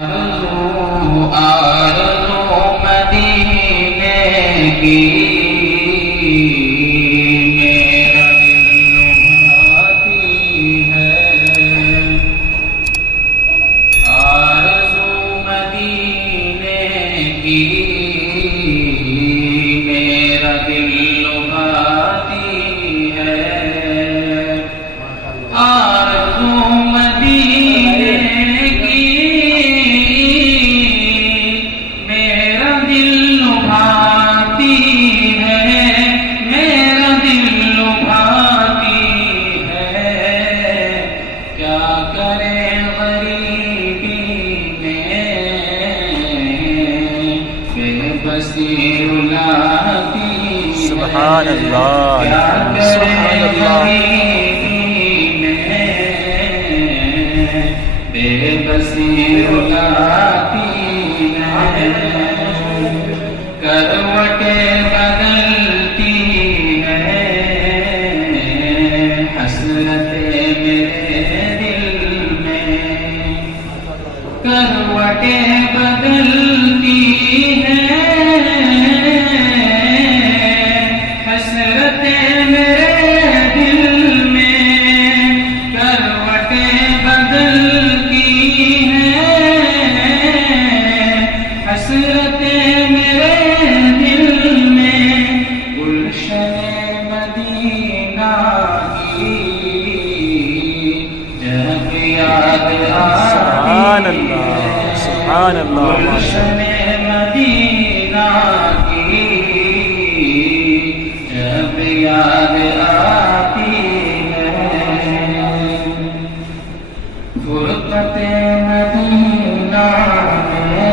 آرزو مدینے کی میرا دل لبھاتی ہے، آرزو مدینے کی میرا دل لبھاتی ہے، آرزو مدینے کی میرا دل لبھاتی ہے، میرا دل لبھاتی ہے، کیا کرے غریبی میں بے بسی رلاتی ہے، سبحان اللہ، کیا سبحان کرے اللہ، بے بسی رلاتی ہے، کروٹیں بدلتی ہے، حسرتیں میرے دل میں، کروٹیں بدلتی ہے، حسرتیں میرے دل میں، کروٹیں بدلتی ہے، حسرتیں میرے دل میں، گلشن مدینہ کی جب یاد سبحان آتی اللہ، ہے، سبحان اللہ، گلشن مدینہ کی جب یاد آتی ہے، فرقت مدینہ میں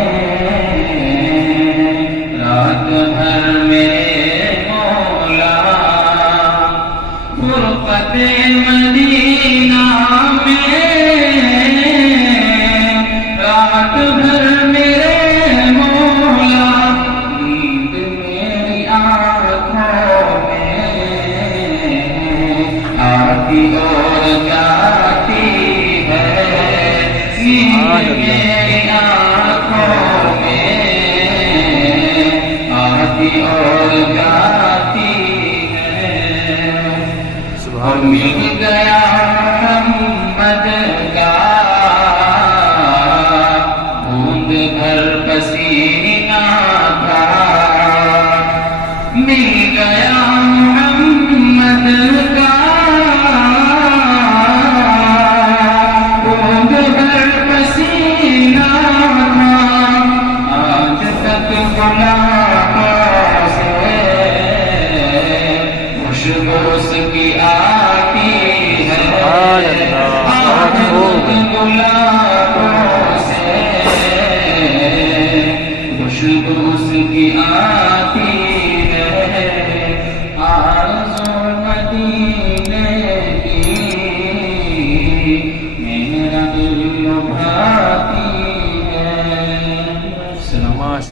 رات بھر میرے مولا، فرقت مدینہ میں رات بھر میرے مولا، نیند میری آنکھوں میں آتی اور جاتی ہے، نیند میری آنکھوں میں آتی اور جاتی ہے، اور مل گیا محمد کا بوند بھر پسینہ تھا، مل گیا محمد کا بوند بھر پسینہ تھا، آج تک غلاموں سے خوشبو اس کی آتی ہے، سبحان اللہ، آج بہت تک غلاموں سے خوشبو اس کی آتی ہے، آرزو مدینے کی